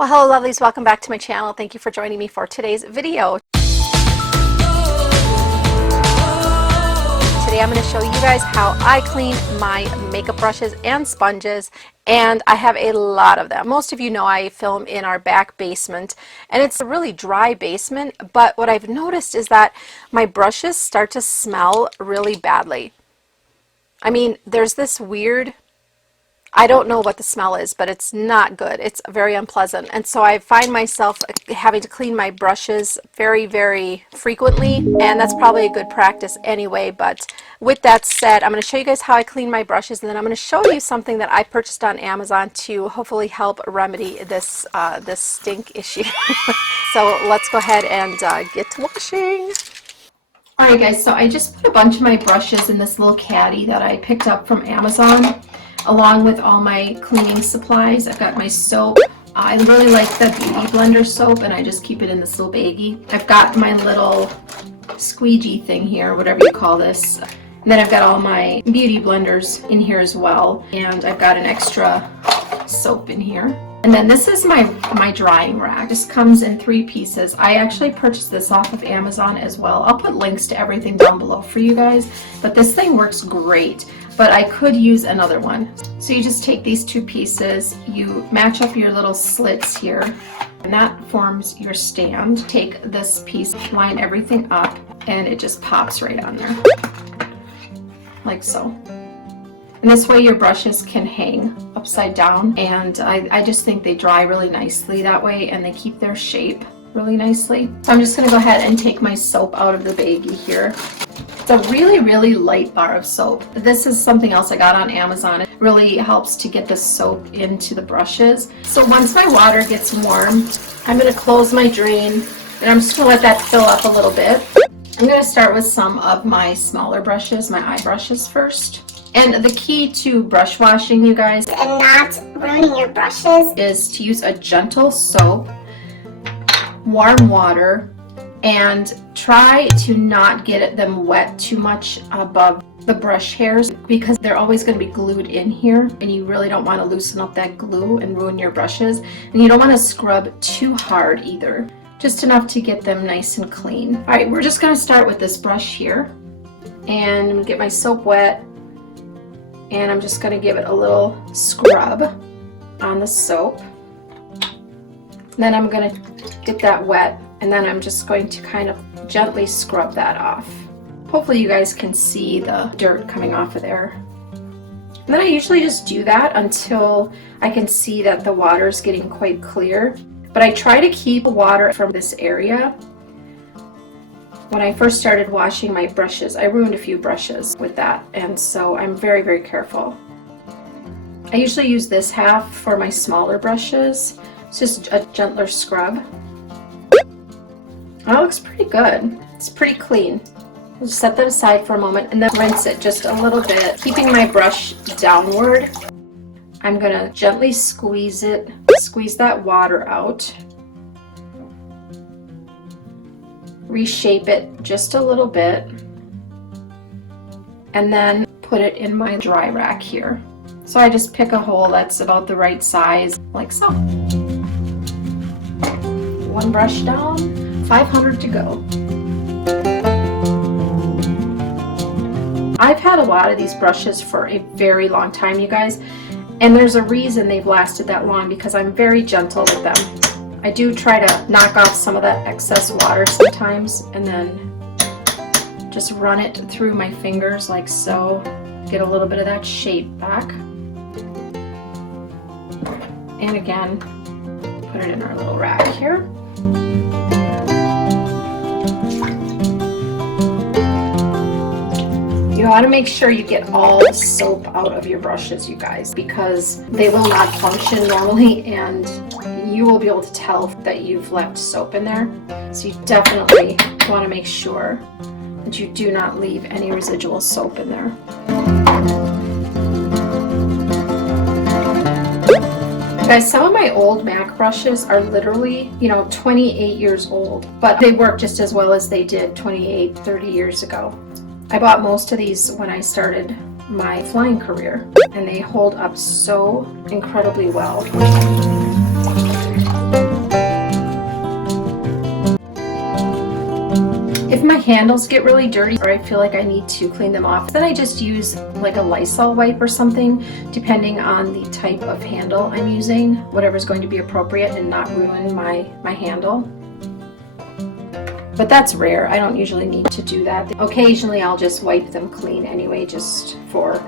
Well, hello lovelies, welcome back to my channel. Thank you for joining me for today's video. Today I'm going to show you guys how I clean my makeup brushes and sponges, and I have a lot of them. Most of you know I film in our back basement, and it's a really dry basement, but what I've noticed is that my brushes start to smell really badly. I mean, there's this weird, I don't know what the smell is, but it's not good. It's very unpleasant. And so I find myself having to clean my brushes very, very frequently. And that's probably a good practice anyway. But with that said, I'm going to show you guys how I clean my brushes. And then I'm going to show you something that I purchased on Amazon to hopefully help remedy this, this stink issue. So let's go ahead and get to washing. Alright guys, so I just put a bunch of my brushes in this little caddy that I picked up from Amazon, along with all my cleaning supplies. I've got my soap. I really like the Beauty Blender soap, and I just keep it in this little baggie. I've got my little squeegee thing here, whatever you call this. And then I've got all my Beauty Blenders in here as well. And I've got an extra soap in here. And then this is my drying rack. This comes in 3 pieces. I actually purchased this off of Amazon as well. I'll put links to everything down below for you guys. But this thing works great. But I could use another one. So you just take these 2 pieces, you match up your little slits here, and that forms your stand. Take this piece, line everything up, and it just pops right on there, like so. And this way your brushes can hang upside down, and I just think they dry really nicely that way, and they keep their shape really nicely. So I'm just going to go ahead and take my soap out of the baggie here. It's a really, really light bar of soap. This is something else I got on Amazon. It really helps to get the soap into the brushes. So once my water gets warm, I'm going to close my drain, and I'm just going to let that fill up a little bit. I'm going to start with some of my smaller brushes, my eye brushes first. And the key to brush washing, you guys, and not ruining your brushes, is to use a gentle soap, warm water, and try to not get them wet too much above the brush hairs, because they're always going to be glued in here, and you really don't want to loosen up that glue and ruin your brushes. And you don't want to scrub too hard either, just enough to get them nice and clean. Alright, we're just going to start with this brush here, and I'm going to get my soap wet, and I'm just going to give it a little scrub on the soap. And then I'm going to get that wet, and then I'm just going to kind of gently scrub that off. Hopefully you guys can see the dirt coming off of there. And then I usually just do that until I can see that the water is getting quite clear. But I try to keep water from this area. When I first started washing my brushes, I ruined a few brushes with that, and so I'm very, very careful. I usually use this half for my smaller brushes. It's just a gentler scrub. That looks pretty good. It's pretty clean. I'll just set that aside for a moment and then rinse it just a little bit, keeping my brush downward. I'm going to gently squeeze it, squeeze that water out. Reshape it just a little bit, and then put it in my dry rack here. So I just pick a hole that's about the right size, like so. One brush down, 500 to go. I've had a lot of these brushes for a very long time, you guys, and there's a reason they've lasted that long, because I'm very gentle with them. I do try to knock off some of that excess water sometimes, and then just run it through my fingers like so. Get a little bit of that shape back. And again, put it in our little rack here. You want to make sure you get all the soap out of your brushes, you guys, because they will not function normally, and you will be able to tell that you've left soap in there. So you definitely want to make sure that you do not leave any residual soap in there. Guys, some of my old MAC brushes are literally, 28 years old, but they work just as well as they did 28, 30 years ago. I bought most of these when I started my flying career, and they hold up so incredibly well. handles get really dirty or I feel like I need to clean them off, then I just use like a Lysol wipe or something, depending on the type of handle I'm using, whatever's going to be appropriate and not ruin my handle. But that's rare. I don't usually need to do that. Occasionally I'll just wipe them clean anyway, just for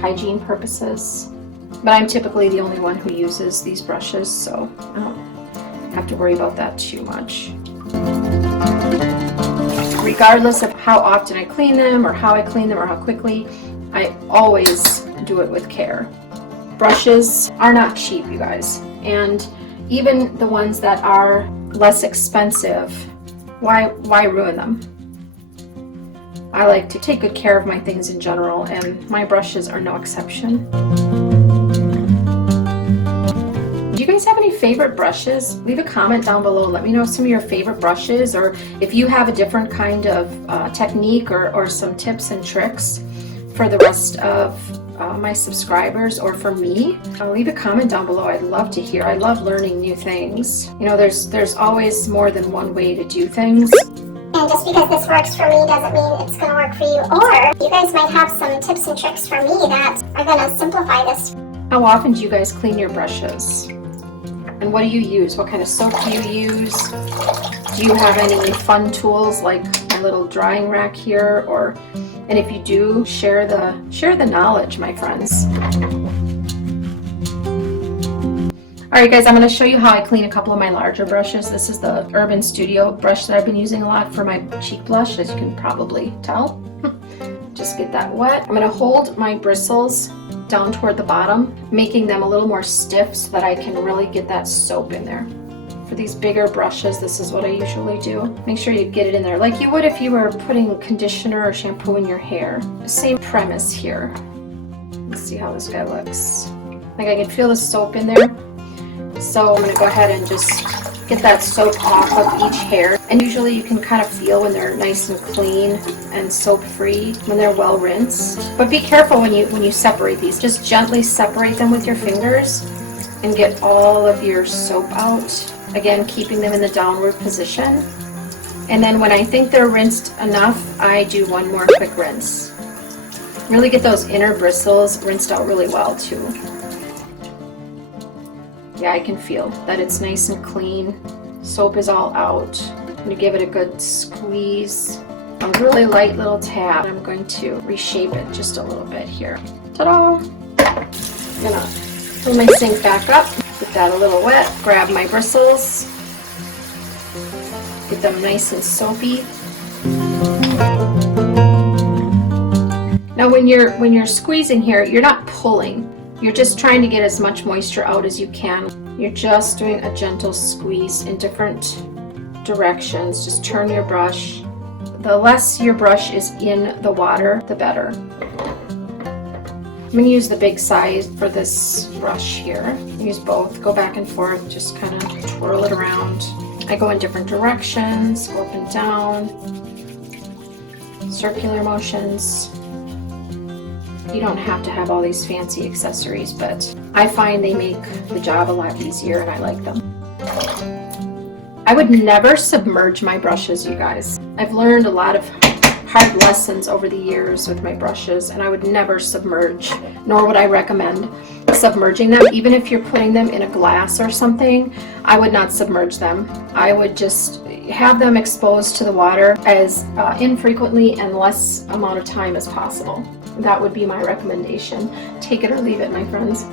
hygiene purposes. But I'm typically the only one who uses these brushes, so I don't have to worry about that too much. Regardless of how often I clean them or how I clean them or how quickly, I always do it with care. Brushes are not cheap, you guys, and even the ones that are less expensive, why ruin them? I like to take good care of my things in general, and my brushes are no exception. Do you guys have any favorite brushes? Leave a comment down below. Let me know some of your favorite brushes, or if you have a different kind of technique or some tips and tricks for the rest of my subscribers or for me. Leave a comment down below. I'd love to hear. I love learning new things. You know, there's always more than one way to do things. And just because this works for me doesn't mean it's going to work for you. Or you guys might have some tips and tricks for me that are going to simplify this. How often do you guys clean your brushes? And what do you use? What kind of soap do you use? Do you have any fun tools like my little drying rack here? And if you do, share the knowledge, my friends. Alright guys, I'm going to show you how I clean a couple of my larger brushes. This is the Urban Studio brush that I've been using a lot for my cheek blush, as you can probably tell. Just get that wet. I'm going to hold my bristles down toward the bottom, making them a little more stiff so that I can really get that soap in there. For these bigger brushes, this is what I usually do. Make sure you get it in there like you would if you were putting conditioner or shampoo in your hair. Same premise here. Let's see how this guy looks. Like I can feel the soap in there. So I'm going to go ahead and just get that soap off of each hair. And usually you can kind of feel when they're nice and clean and soap free when they're well rinsed. But be careful when you separate these. Just gently separate them with your fingers and get all of your soap out. Again, keeping them in the downward position. And then when I think they're rinsed enough, I do one more quick rinse. Really get those inner bristles rinsed out really well too. Yeah, I can feel that it's nice and clean. Soap is all out. I'm going to give it a good squeeze. A really light little tap. I'm going to reshape it just a little bit here. Ta-da! I'm going to fill my sink back up. Get that a little wet. Grab my bristles. Get them nice and soapy. Now when you're squeezing here, you're not pulling. You're just trying to get as much moisture out as you can. You're just doing a gentle squeeze in different directions. Just turn your brush. The less your brush is in the water, the better. I'm going to use the big size for this brush here. Use both. Go back and forth. Just kind of twirl it around. I go in different directions. Go up and down. Circular motions. You don't have to have all these fancy accessories, but I find they make the job a lot easier and I like them. I would never submerge my brushes, you guys. I've learned a lot of hard lessons over the years with my brushes, and I would never submerge, nor would I recommend submerging them. Even if you're putting them in a glass or something, I would not submerge them. I would just have them exposed to the water as infrequently and less amount of time as possible. That would be my recommendation. Take it or leave it, my friends.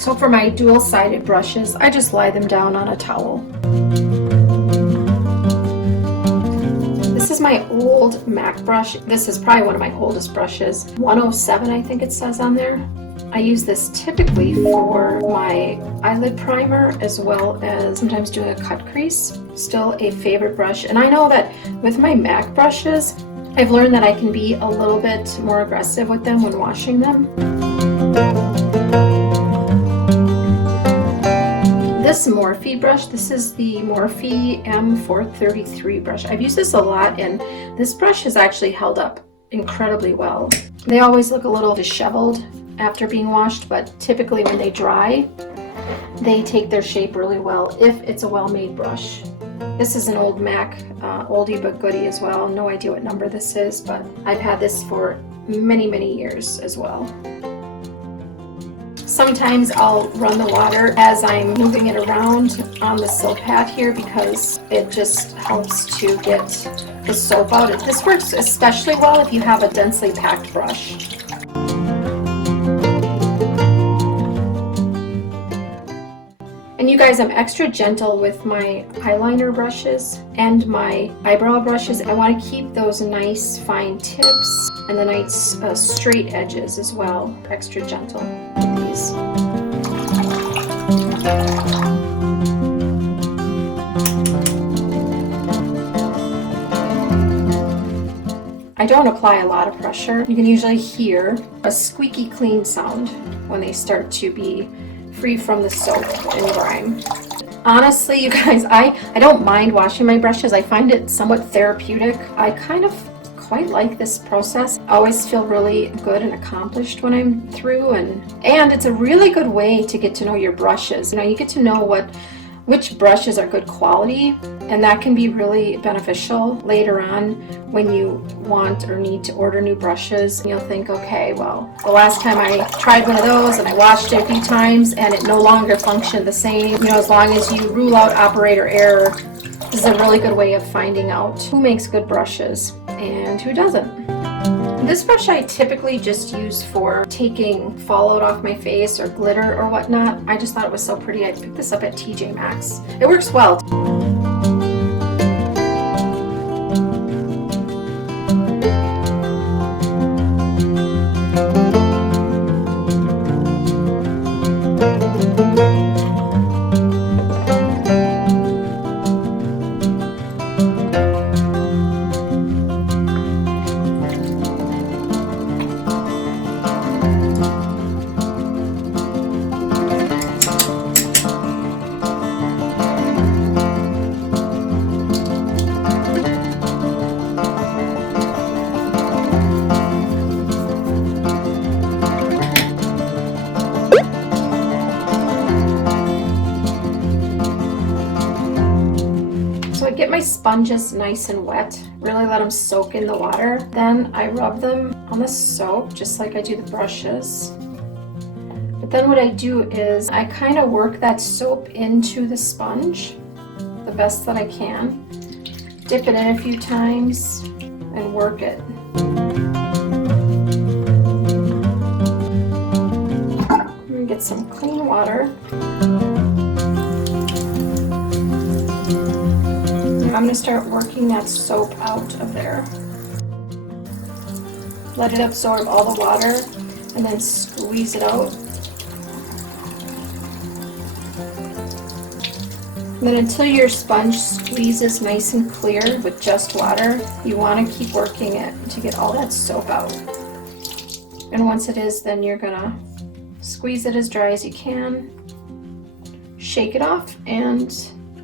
So for my dual-sided brushes, I just lie them down on a towel. This is my old MAC brush. This is probably one of my oldest brushes. 107, I think it says on there. I use this typically for my eyelid primer as well as sometimes doing a cut crease. Still a favorite brush. And I know that with my MAC brushes, I've learned that I can be a little bit more aggressive with them when washing them. This Morphe brush. This is the Morphe M443 brush. I've used this a lot, and this brush has actually held up incredibly well. They always look a little disheveled after being washed, but typically when they dry, they take their shape really well if it's a well-made brush. This is an old Mac, oldie but goodie as well. No idea what number this is, but I've had this for many years as well. Sometimes I'll run the water as I'm moving it around on the soap pad here because it just helps to get the soap out. This works especially well if you have a densely packed brush. And you guys, I'm extra gentle with my eyeliner brushes and my eyebrow brushes. I want to keep those nice fine tips and the nice straight edges as well. Extra gentle with these. I don't apply a lot of pressure. You can usually hear a squeaky clean sound when they start to be free from the soap and grime. Honestly, you guys, I don't mind washing my brushes. I find it somewhat therapeutic. I kind of quite like this process. I always feel really good and accomplished when I'm through, and it's a really good way to get to know your brushes. You know, you get to know which brushes are good quality, and that can be really beneficial later on when you want or need to order new brushes. You'll think, okay, well, the last time I tried one of those and I washed it a few times and it no longer functioned the same. You know, as long as you rule out operator error, this is a really good way of finding out who makes good brushes and who doesn't. This brush I typically just use for taking fallout off my face or glitter or whatnot. I just thought it was so pretty. I picked this up at TJ Maxx. It works well. Get my sponges nice and wet, really let them soak in the water. Then I rub them on the soap just like I do the brushes. But then what I do is I kind of work that soap into the sponge the best that I can. Dip it in a few times and work it. I'm gonna get some clean water. I'm going to start working that soap out of there. Let it absorb all the water and then squeeze it out. And then until your sponge squeezes nice and clear with just water, you want to keep working it to get all that soap out. And once it is, then you're going to squeeze it as dry as you can, shake it off, and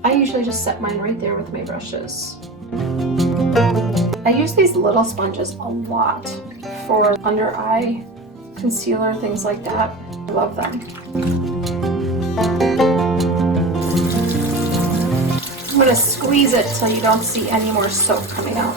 I usually just set mine right there with my brushes. I use these little sponges a lot for under eye concealer, things like that. I love them. I'm going to squeeze it so you don't see any more soap coming out.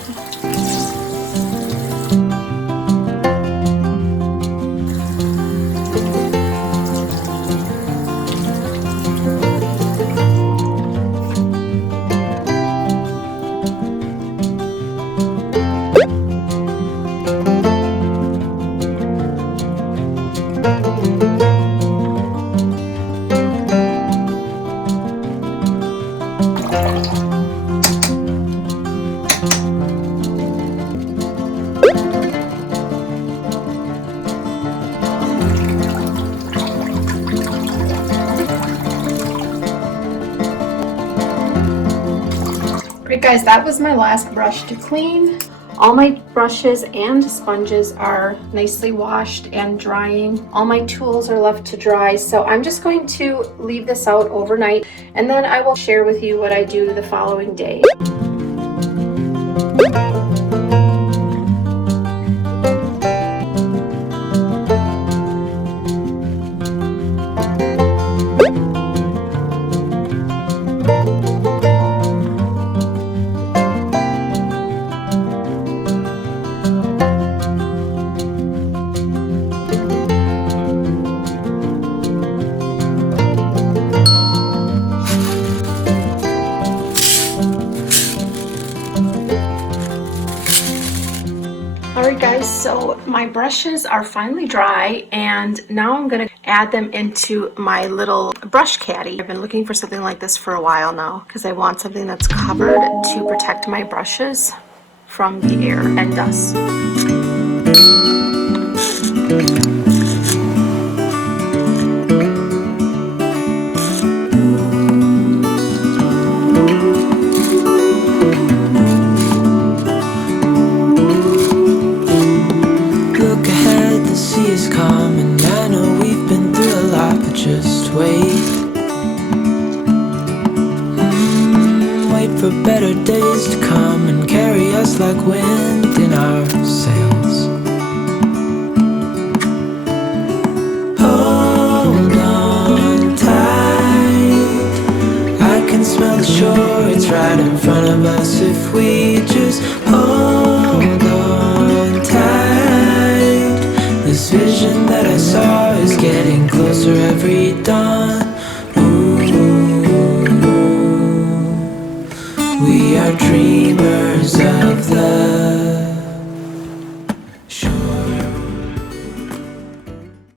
Alright guys, that was my last brush to clean. All my brushes and sponges are nicely washed and drying. All my tools are left to dry, so I'm just going to leave this out overnight, and then I will share with you what I do the following day. Alright guys, so my brushes are finally dry, and now I'm going to add them into my little brush caddy. I've been looking for something like this for a while now because I want something that's covered to protect my brushes from the air and dust. For better days to come and carry us like wind in our sails. Hold on tight, I can smell the shore, it's right in front of us if we just hold on tight. This vision that I saw is getting closer every dawn. We are dreaming.